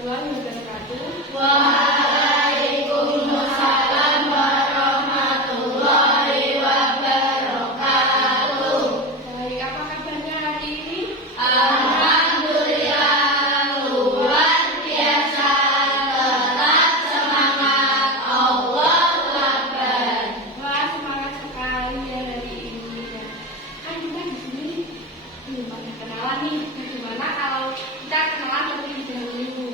warahmatullahi wabarakatuh. Waalaikumsalam warahmatullahi wabarakatuh. Baik, apa kabarnya hari ini? Alhamdulillah, luar biasa, tetap semangat, Allahu Akbar. Wah, semangat sekali ya hari ini ya. Kan kita di sini belum pernah kenalan nih. Bagaimana kalau kita kenalan terlebih dahulu?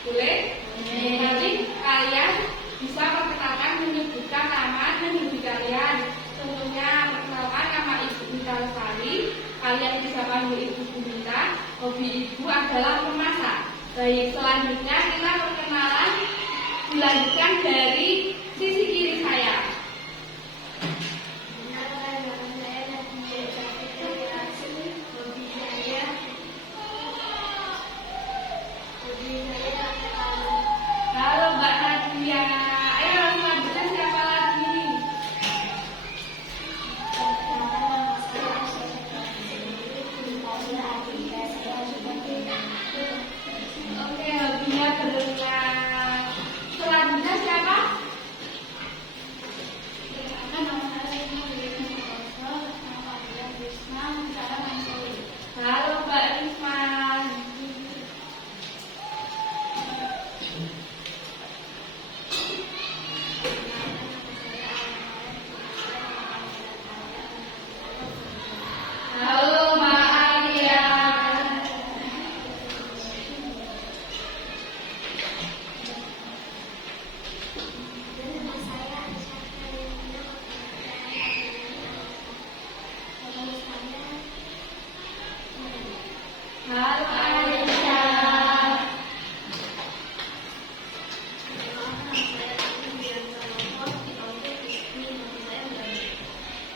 Boleh? Nanti kalian bisa perkenalkan, menyebutkan nama dan hobi kalian. Tentunya perkenalkan nama Ibu Mita Lestari. Kalian bisa panggil Ibu Mita. Hobi Ibu adalah memasak. Baik, selanjutnya kita perkenalan dilanjutkan dari sisi kiri saya. Halo Mbak Nadia. Ayo selanjutnya siapa lagi? Oke, hobinya berenang. Selanjutnya siapa? Halo Mbak Risma. Halo Mbak Alia. Halo Aisyah.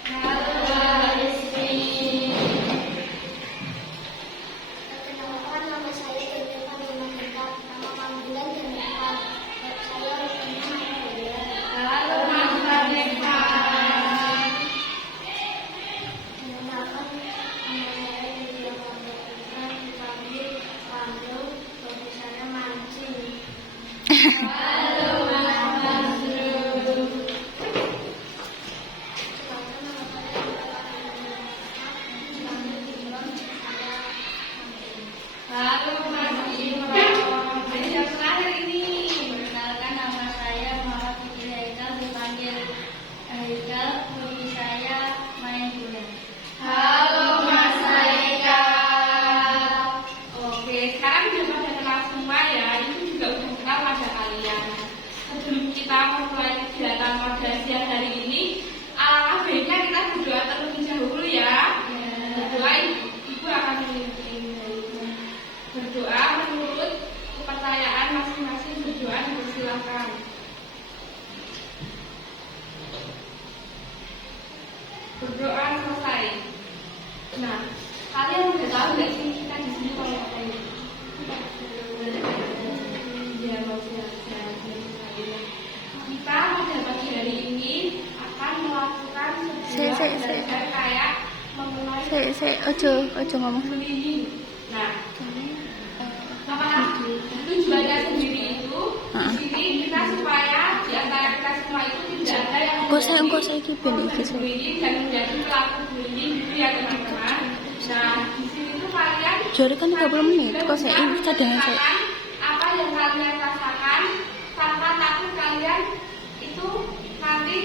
Halo Mbak Rizky. Perkenalkan, nama saya Jessica Nurul Hidayat. Nama panggilan Jessica. Saya rupanya Maria. Halo Mas Vanessa. Perkenalkan, nama saya Lydia Pamela. Dipanggil Pandu. Hobi saya mancing. Halo Mas Masrul. Perkenalkan, nama saya dipanggil Imron. Saya mancing. Halo Mas Imron. Jadi yang terakhir ini. Perkenalkan, nama saya Muhammad Fikri Haikal, dipanggil Haikal. Hobi saya main bola. Halo Mas Haikal. Oke, sekarang sudah pada kenal semua ya. Itu juga udah kenal pada kalian. Sebelum kita memulai kegiatan pada siang hari ini, alangkah baiknya kita berdoa terlebih dahulu ya. Berdoa, Ibu akan memimpin. Berdoa menurut kepercayaan masing-masing. Berdoa dipersilakan. Berdoa selesai. Nah, kalian udah tahu nggak sih kita di sini mau ngapain? Ya, mau belajar. Kita pada pagi hari ini akan melakukan sebuah belajar kayak mengenai Ojo ngomong. cleaning. Nah, apa tujuannya sendiri itu di sini kita supaya di antara kita semua itu tidak ada yang Kok saya ben iki sih. bullying dan menjadi pelaku bullying gitu ya teman-teman. Nah, di sini tuh kalian Jari kan 30 menit. Kok saya ini kadang saya menceritakan apa yang kalian rasakan tanpa takut kalian itu nanti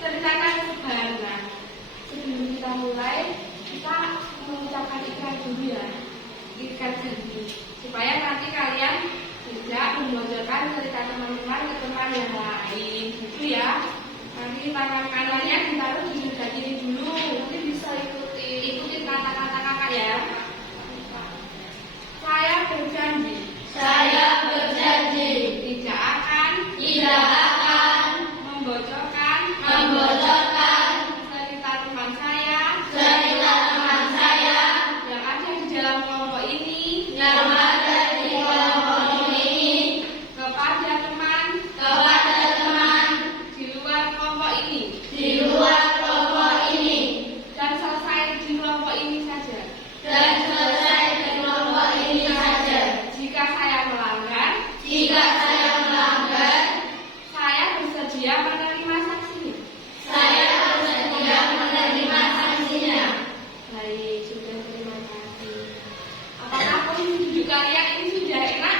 ceritakan sebenarnya. Sebelum kita mulai, kita mengucapkan ikrar dulu ya, ikrar janji, supaya nanti kalian tidak membocorkan cerita teman-teman ke teman yang lain, gitu ya. Nanti tangan kanannya ditaruh di sebelah kiri dulu, nanti bisa ikutin kata-kata kakak ya. Saya berjanji. Saya berjanji Tidak akan tidak akan membocorkan cerita teman saya cerita teman saya yang ada di dalam kelompok ini yang ada di kelompok ini kepada teman di luar kelompok ini di luar kelompok ini dan selesai di kelompok ini saja. dan Jika saya melanggar, saya bersedia menerima saksi. saya bersedia menerima sanksinya. Baik, sudah, terima kasih. Apakah kondisi duduk kalian ini sudah enak?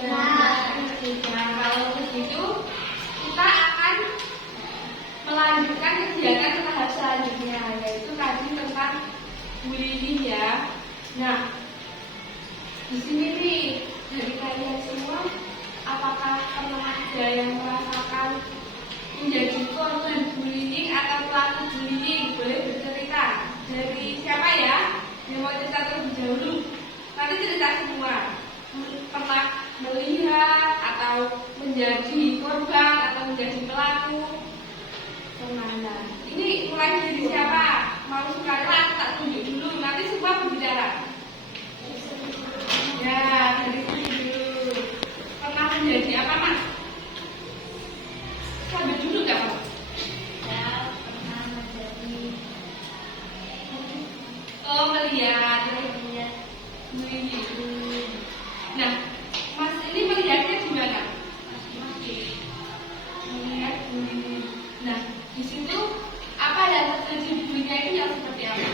Enak. Nah, kalau begitu kita akan melanjutkan kegiatan tahap selanjutnya, yaitu tadi tentang bullying ya. Nah, di sini nih dari kalian semua, apakah pernah ada yang merasakan menjadi korban bullying atau pelaku bullying? Boleh bercerita. Dari siapa ya? Yang mau cerita terlebih dahulu. Nanti cerita semua. Pernah melihat atau menjadi korban atau menjadi pelaku? Pernah. Nah, ini mulai dari siapa? Mau sukarela aku tak tunjuk dulu. Nanti semua berbicara. Ya, dari sini dulu. Pernah menjadi apa, Mas? Sambil dulu nggak, Pak? Saya pernah menjadi Oh, melihat. melihat Bullying. Nah, Mas ini melihatnya gimana? masing-masing. Melihat bullying. Nah, di situ apa yang terjadi bullyingnya itu yang seperti apa?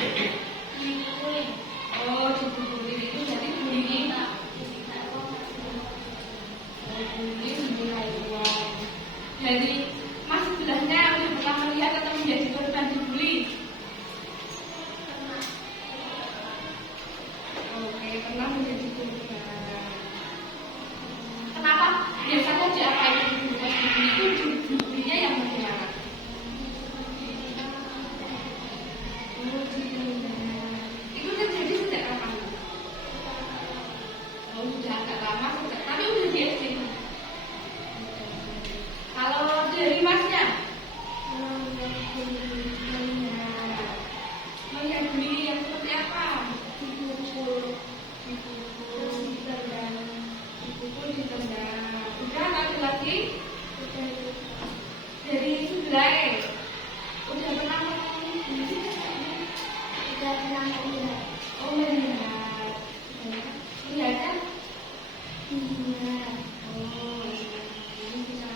Dibully. Oh, dibully itu jadi bullying. Bullying dinilai uang. Jadi Mas sebelahnya udah pernah melihat atau menjadi korban dibully? Oke, pernah menjadi korban. Kenapa biasanya diapain dibully itu dibullynya yang bagaimana? Oh, itu terjadi sejak kapan? Oh, sudah agak lama, tapi udah di SD. Kalau dari Masnya, melihat bullying yang seperti apa? Dipukul, ditendang. Udah lagi-lagi dari sebelah. Udah pernah mengalami bullying? Tidak pernah melihat. Oh, melihat. Melihat kan? Iya. Oh, ini bisa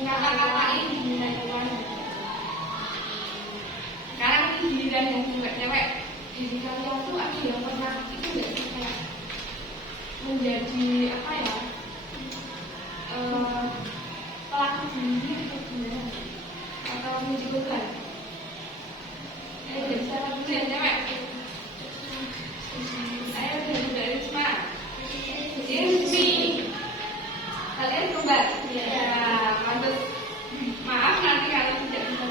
kata-katain dinilai uang. Sekarang ini giliran yang cewek-cewek. Jadi kalian tuh ada yang pernah itu nggak sih kayak menjadi apa ya? Pelaku bullying atau gimana? Atau menjadi korban? Dari siapa dulu yang cewek? Saya dari Risma. Rizmi. Kalian kembar? Ya, mantus. Maaf nanti kalau tidak bisa.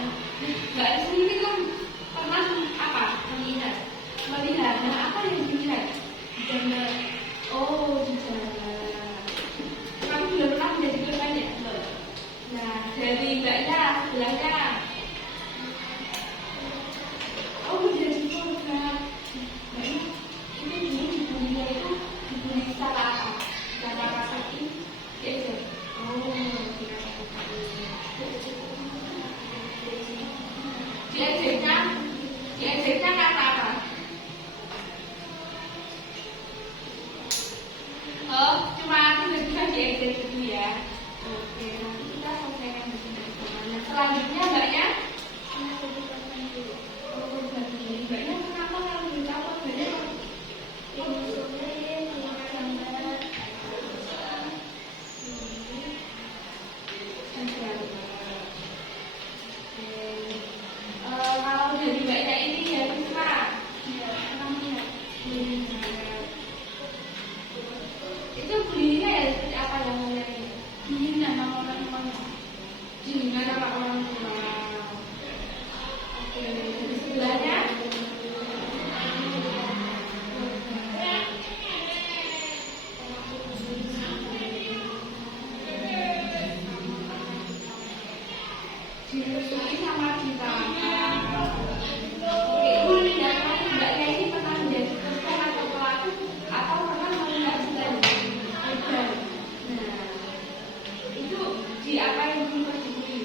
Mbak Rizmi ini kan pernah apa? Melihat Melihat. Nah, apa yang dilihat? Gambar. Oh, di jalan. Kamu belum pernah menjadi korban ya? Belum. Nah, dari Mbaknya, sebelahnya. Oh, menjadi korban. Mbaknya, ini dulu dibully itu dibully secara apa? Secara sakit? Ya, itu. Oh, diajarnya kata apa? Oh, cuma tiba-tiba diajar gitu ya. Oke, nanti kita selesaikan di sini. Nah, selanjutnya Mbaknya. Oh, berarti Mbaknya kenapa kalau beritahu Mbaknya? Kalau dari Mbaknya ini ya Risma. Itu bullyingnya ya seperti apa yang mulai? menghina nama orang tua. Dihina sama orang tua. Oke, dari sebelahnya. Direstui sama ditangkap. Oke, bullying yang lain Mbaknya ini pernah menjadi korban atau pelaku atau pernah melihat sedang korban. Nah, itu diapain dulu pas dibully?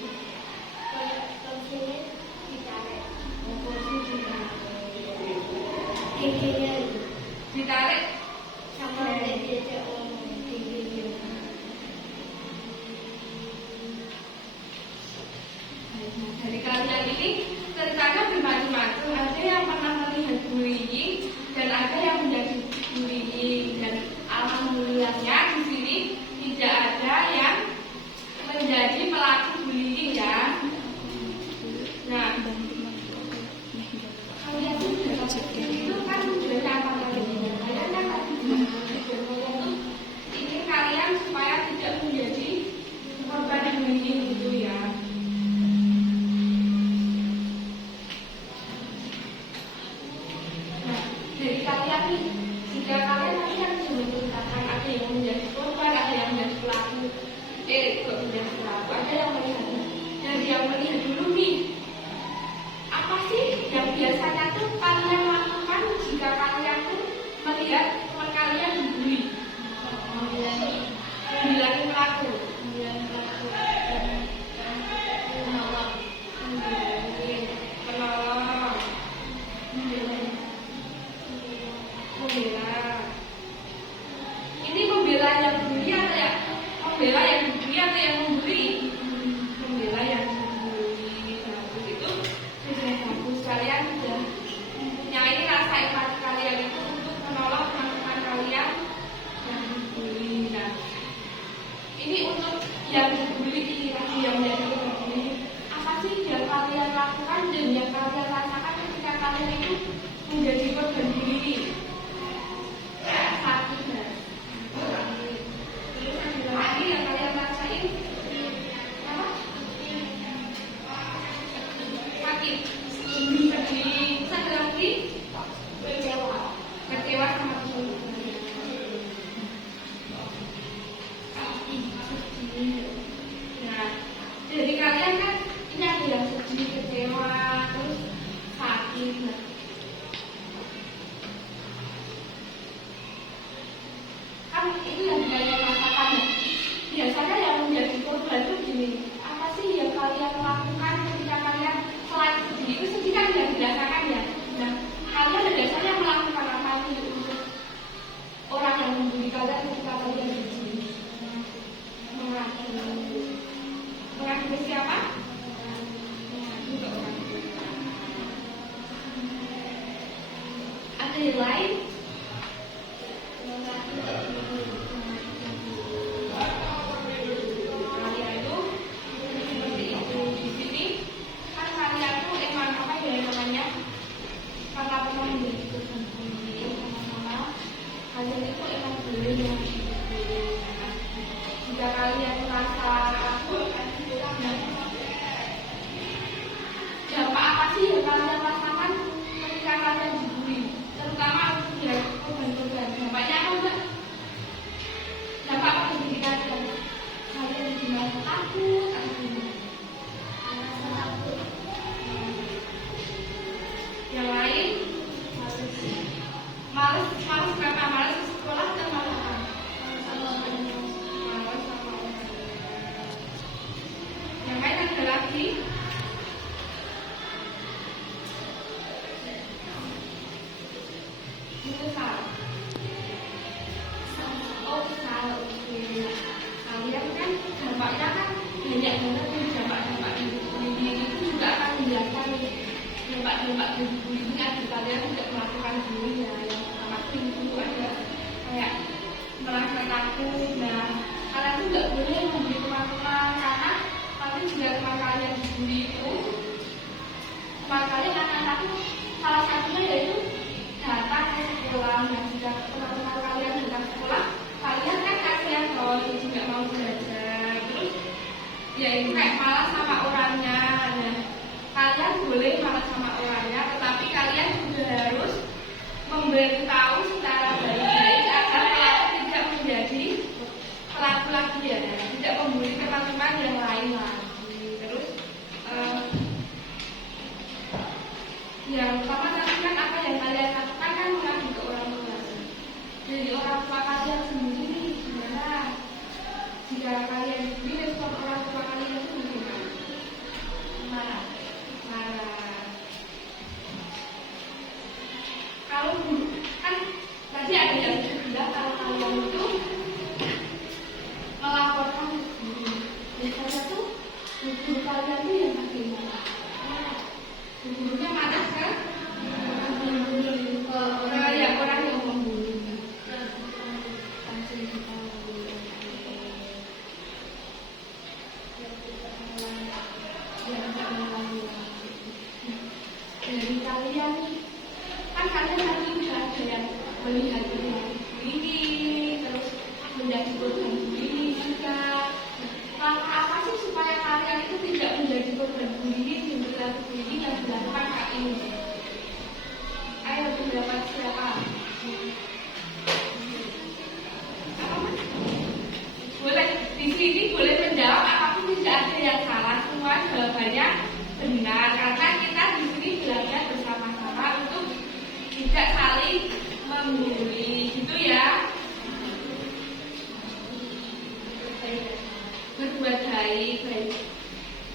itu sendiri kan sudah dirasakan ya. Nah, kalian pada dasarnya melakukan apa sih untuk orang yang membuli kalian ketika kalian dibully? Mengakui siapa? Untuk orang tua. Ada yang lain? Kalian itu seperti itu. Di sini kan kalian tuh emang apa ya namanya? Karena pernah menjadi korban bullying sama-sama, kalian itu emang boleh mengakui. Jika kalian merasa dampak apa sih yang kalian rasakan ketika kalian dibully, terutama untuk ya korban-korban? Dampaknya apa enggak? Dampak apa bagi diri kalian? Kalian jadi merasa takut atau gimana? Merasa takut. Yang lain? Males kenapa? Males ke sekolah dan malas apa? Malas sama orang. Yang lain ada lagi? Misal, oke. Kalian kan dampaknya kan banyak banget nih dampak-dampak bullying itu juga akan menjelaskan dampak-dampak bullying agar kalian tidak melakukan bullying ya. Yang pertama itu ada kayak merasa takut. Nah, kalian tuh nggak boleh membuli teman-teman karena nanti jika teman kalian dibully itu, teman kalian akan takut. Salah satunya yaitu datang ke sekolah. Nah, jika teman-teman kalian datang ke sekolah, kalian kan kasihan loh, jadi nggak mau belajar. Terus, ya itu kayak malas sama orangnya. Nah, kalian boleh malas sama orangnya, tetapi kalian juga harus memberitahu secara baik-baik agar pelaku tidak menjadi pelaku lagi ya, tidak membuli teman-teman yang lain lagi. Terus, yang pertama tadi kan apa yang kalian lakukan kan mengadu ke orang tua. Jadi orang tua kalian sendiri gimana? Jika kalian dibully respon orang tua kalian itu gimana? Marah. Kalau kan tadi ada yang bilang kalau kalian itu melaporkan guru, biasanya tuh guru kalian tuh yang bagaimana? Gurunya marah kan? Ya orang yang membuli. Dari kalian kan kalian tadi udah ada yang melihat ini, terus menjadi korban bullying juga. Langkah apa sih supaya kalian itu tidak menjadi korban bullying dan perilaku bullying yang dilakukan saat ini? Ayo pendapat siapa? Boleh di sini boleh menjawab apapun, tidak ada yang salah, semua jawabannya benar karena kita di sini belajar bersama-sama untuk tidak saling membuli, gitu ya. Berbuat baik.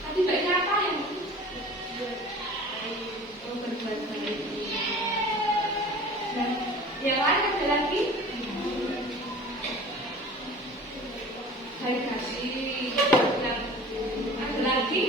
Tadi baiknya apa ya? Berbuat baik. Nah, yang lain ada lagi? Baik kasih. Ada lagi?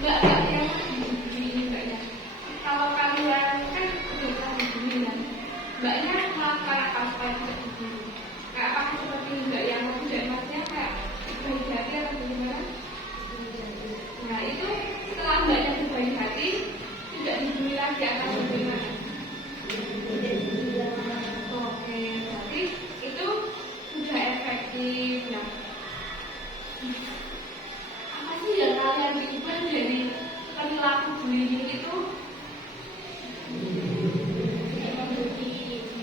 Mbak yang dibully mbaknya. Kalau kalian kan kebiasaan dibully kan, mbaknya melakukan apa yang tidak dibully? Kayak apakah seperti mbak yang tidak maksudnya kayak baik hati atau bagaimana? Nah itu setelah mbaknya berbaik hati tidak dibully lagi akan bagaimana? Oke, berarti itu sudah efektif ya. Apa sih yang kalian pikirkan dari perilaku bullying itu?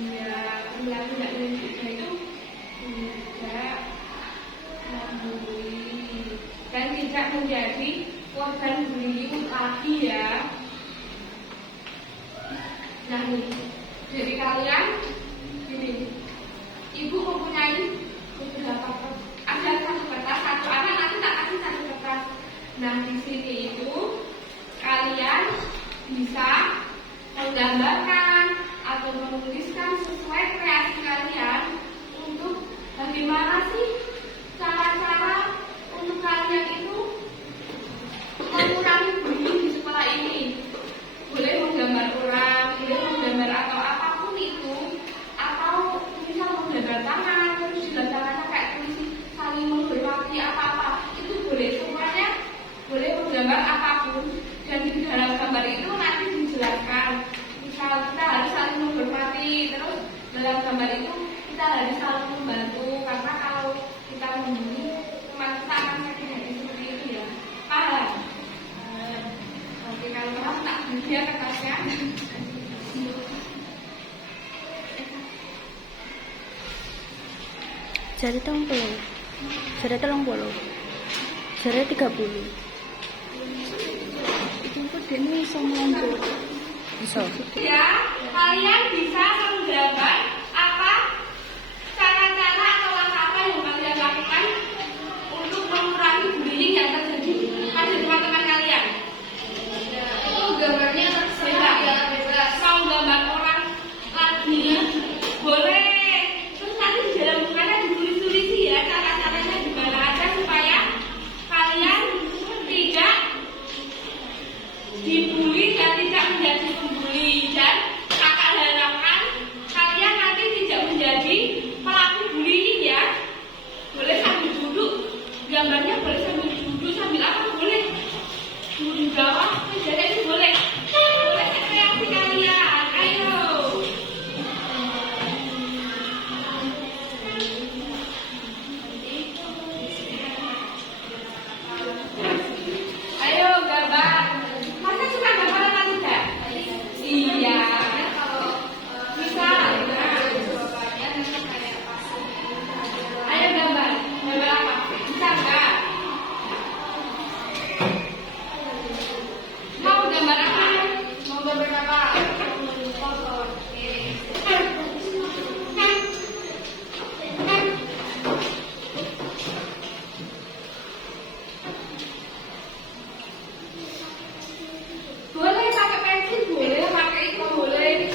Ya, perilaku tidak menunjukkan itu tidak membuli dan tidak menjadi korban bullying lagi ya. Nah nih, jadi kalian ini, ibu mempunyai beberapa ada satu kertas, satu anak nanti tak kasih satu kertas. Nah di sini itu kalian bisa menggambarkan atau menuliskan sesuai kreasi kalian untuk bagaimana sih cara-cara untuk kalian itu mengurangi bullying di sekolah ini. Boleh menggambar orang, boleh menggambar atau apapun itu, atau misal menggambar tangan, terus di dalam tangannya kayak tulis saling menghormati apa-apa, itu boleh semuanya, boleh menggambar apapun. Dan di dalam gambar itu nanti dijelaskan, misal kita harus saling menghormati, terus dalam gambar itu kita harus saling membantu, karena kalau kita membuli teman kita akan sakit hati seperti itu ya. Paham? Oke, kalau paham tak dia kertasnya. Jari 30, jari 30, jari 30. Itu kok dia bisa melanjut. Bisa. Ya, kalian bisa menggambar apa cara-cara atau langkah apa yang kalian lakukan untuk mengurangi bullying yang terjadi pada teman-teman kalian. Itu gambarnya terserah ya, bebas. Mau gambar orang lagi boleh. Terus nanti di dalam bukannya ditulis-tulis ya cara-caranya gimana aja supaya kalian tidak dibully dan tidak menjadi pembuli, dan kakak harapkan kalian nanti tidak menjadi pelaku bullying ya. Boleh sambil duduk, gambarnya boleh sambil duduk, sambil apa boleh duduk di bawah, jadi itu boleh. Boleh kreasi kalian, ayo. Ayo gambar. Masa suka gambar apa tidak? Iya. Bisa. Ayo gambar. Gambar apa? Bisa enggak? Mau gambar apa? Mau gambar apa? Boleh pakai pensil, boleh pakai itu, boleh.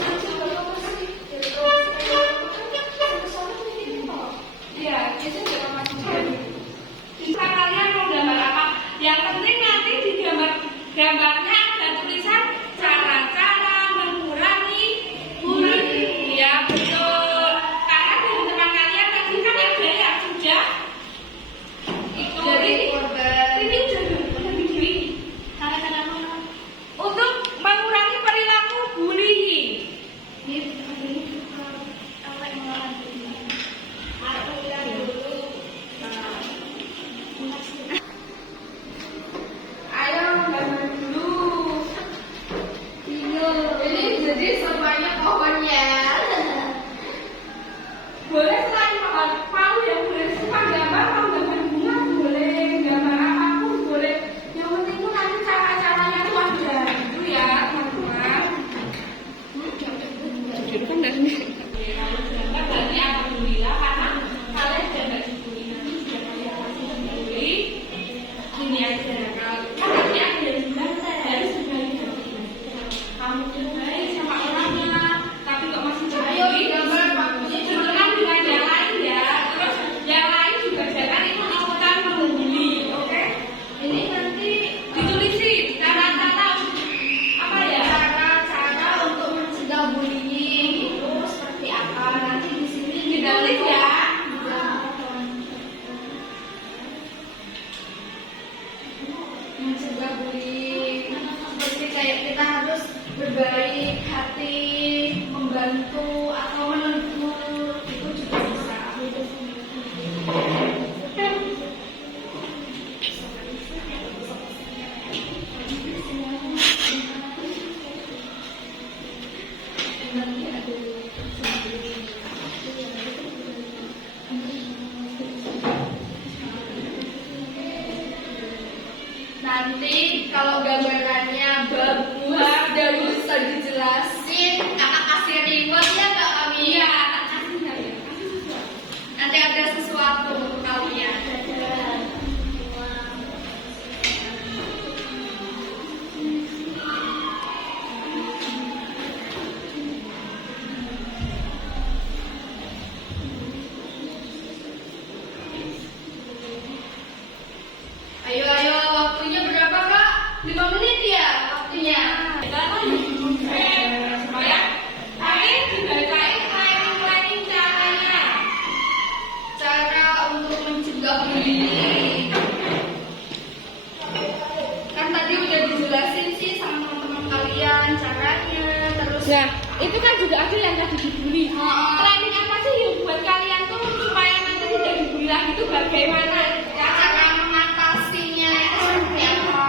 Iya, itu juga masih. Bisa kalian mau gambar apa? Yang penting nanti di gambarnya ada tulisan cara-cara mengurangi bullying. Ya betul. Karena dari teman kalian tadi kan ada yang sudah ikut ini udah begini. Cara-cara untuk mengurangi perilaku bullying. Ayo gambar dulu. kita harus berbaik hati, membantu atau menegur, itu juga bisa. Nanti kalau gambarannya buah dan bisa dijelasin, kakak kasih reward ya kak kami. Iya, kasih ya. Nanti ada sesuatu untuk kalian. Ayo, waktunya berapa kak? 5 menit ya waktunya. Supaya kalian dibacain planning caranya. Cara untuk mencegah bullying. Kan tadi udah dijelasin sih sama teman-teman kalian caranya. Terus Nah, itu kan juga ada yang tadi dibully. planning apa sih yuk buat kalian tuh supaya nanti tidak dibully lagi tuh bagaimana? Cara mengatasinya itu seperti apa?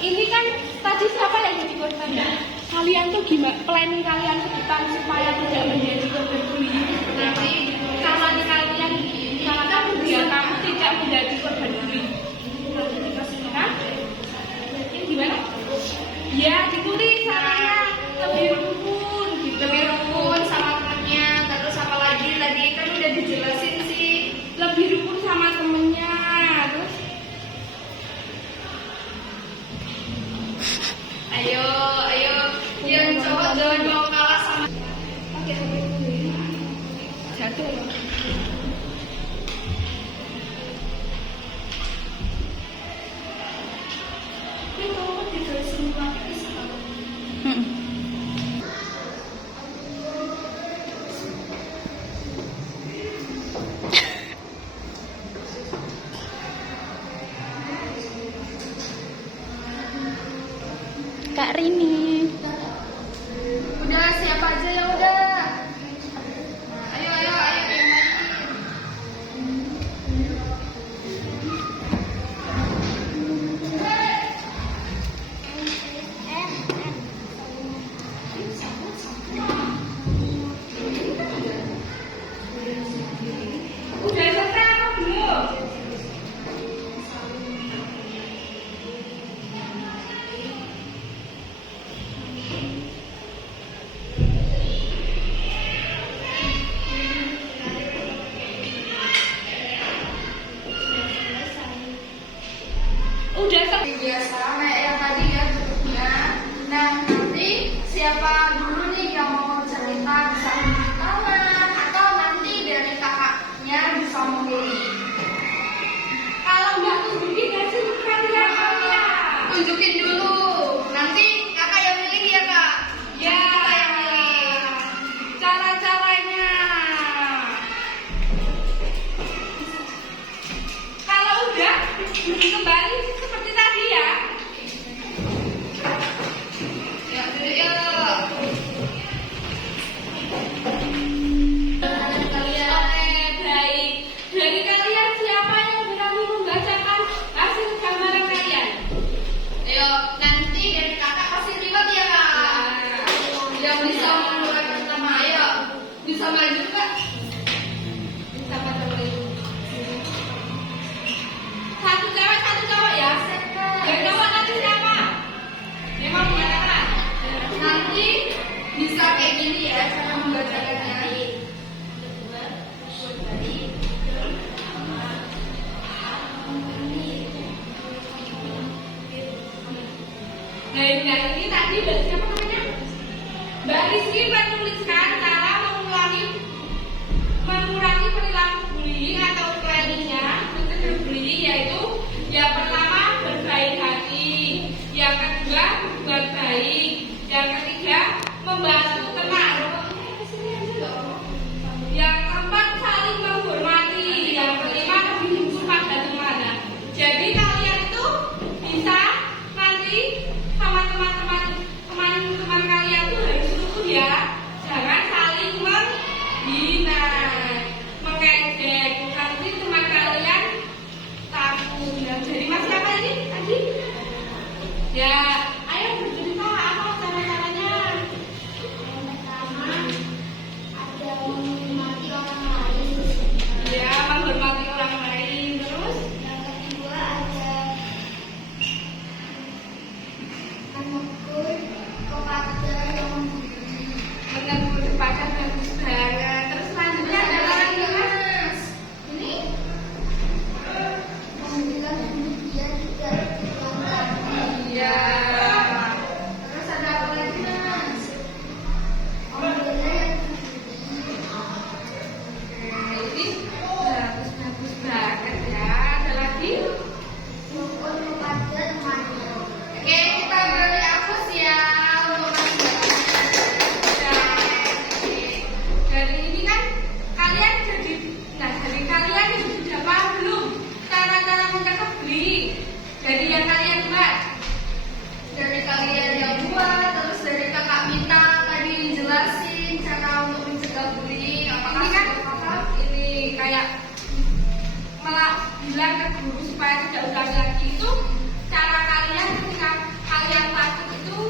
Ini kan tadi siapa yang jadi korban? Kalian tuh gimana planning kalian ke depan supaya tidak menjadi korban bullying? Nanti cara kalian Biar kamu tidak menjadi korban bullying. Hah? Ini gimana? Ya, ditulis caranya lebih rukun gitu. lebih rukun sama temennya, terus apa lagi tadi kan udah dijelasin sih. Lebih rukun sama temennya. Terus Ayo, yang cowok jangan mau kalah sama. Oke. jatuh. Itu dijelasin lagi sama. Kak Rini. Udah siapa aja yang udah? Ayo yang lain. Udah selesai apa belum? Udah selesai. Biasa kayak yang tadi ya bentuknya. Nah nanti siapa dulu nih yang mau cerita bisa unjuk tangan atau nanti dari kakaknya bisa memilih. Kalau nggak tunjukin kasih kalian ya. Tunjukin dulu. Nanti kakak yang milih ya kak. Ya, Kita yang milih. cara-caranya. Kalau udah kembali seperti tadi ya. Ya duduk yuk. Oke, baik. Dari kalian siapa yang berani membacakan hasil gambaran kalian? Ayo nanti dari kakak kasih reward ya kak. Yang bisa memulai pertama ayo. Bisa maju kak. Bisa maju. Satu cewek, satu cowok ya. Yang cowok nanti siapa? Yang mau membacakan? Nanti bisa kayak gini ya cara membacakannya. Nah ini tadi siapa namanya? Mbak Rizky menuliskan cara mengulangi bullying atau planningnya, mencegah bullying yaitu yang pertama berbaik hati, yang kedua berbuat baik, yang ketiga membantu teman, yang keempat saling menghormati, yang kelima lebih jujur pada teman. Jadi kalian itu bisa nanti sama teman-teman kalian tuh harus rukun ya, jangan saling menghina, mengejek, nanti teman kalian takut. Ya, jadi mas siapa ini tadi? Ya, ayo bercerita apa cara-caranya? Yang pertama ada menghormati orang lain. Ya, menghormati orang lain. Terus Yang kedua ada menegur kepada yang membuli. menegur kepada bagus banget. Terus selanjutnya ada lagi mas. Ini Membilang dia tidak dibanggakan. ya. Terus ada apa lagi mas? Membela yang Ini bagus banget ya. Ada lagi? rukun kepada temannya. Oke, kita beri hapus ya untuk dari ini kan kalian jadi, nah dari kalian itu sudah paham belum cara-cara mencegah bullying? Dari yang kalian buat, Dari kalian yang buat, terus dari kakak Mita tadi jelasin cara untuk mencegah bullying. Apakah ini kan paham? ini kayak malah bilang ke guru supaya tidak ulangi lagi. Itu cara kalian ketika kalian takut itu,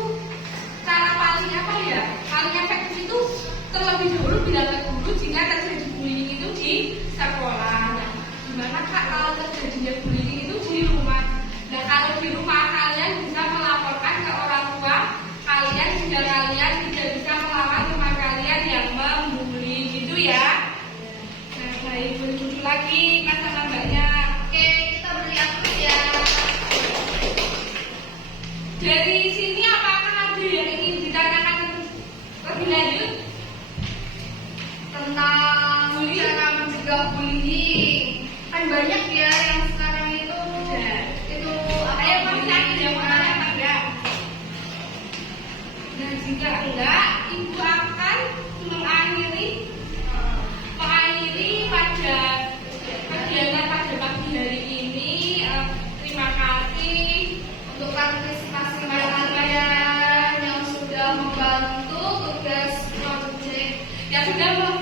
cara paling apa ya, paling efektif itu terlebih dahulu bilang ke guru jika terjadi bullying itu di sekolah. Nah, gimana kak kalau terjadinya bullying itu di rumah? Nah, kalau di rumah kalian bisa melaporkan ke orang tua kalian jika kalian tidak bisa melawan teman kalian yang membuli gitu ya. Nah, baik, berikut lagi kata nambahnya. Oke, kita beri hapus ya. Dari sini apakah ada yang ingin ditanyakan lebih lanjut? Tentang cara mencegah bullying. Kan banyak ya yang sekarang itu apa Ayo masih ada yang mau tanya apa enggak? Nah, jika enggak, ibu akan mengakhiri pada kegiatan pada pagi hari ini. Terima kasih untuk partisipasi kalian yang sudah membantu tugas project yang sudah mau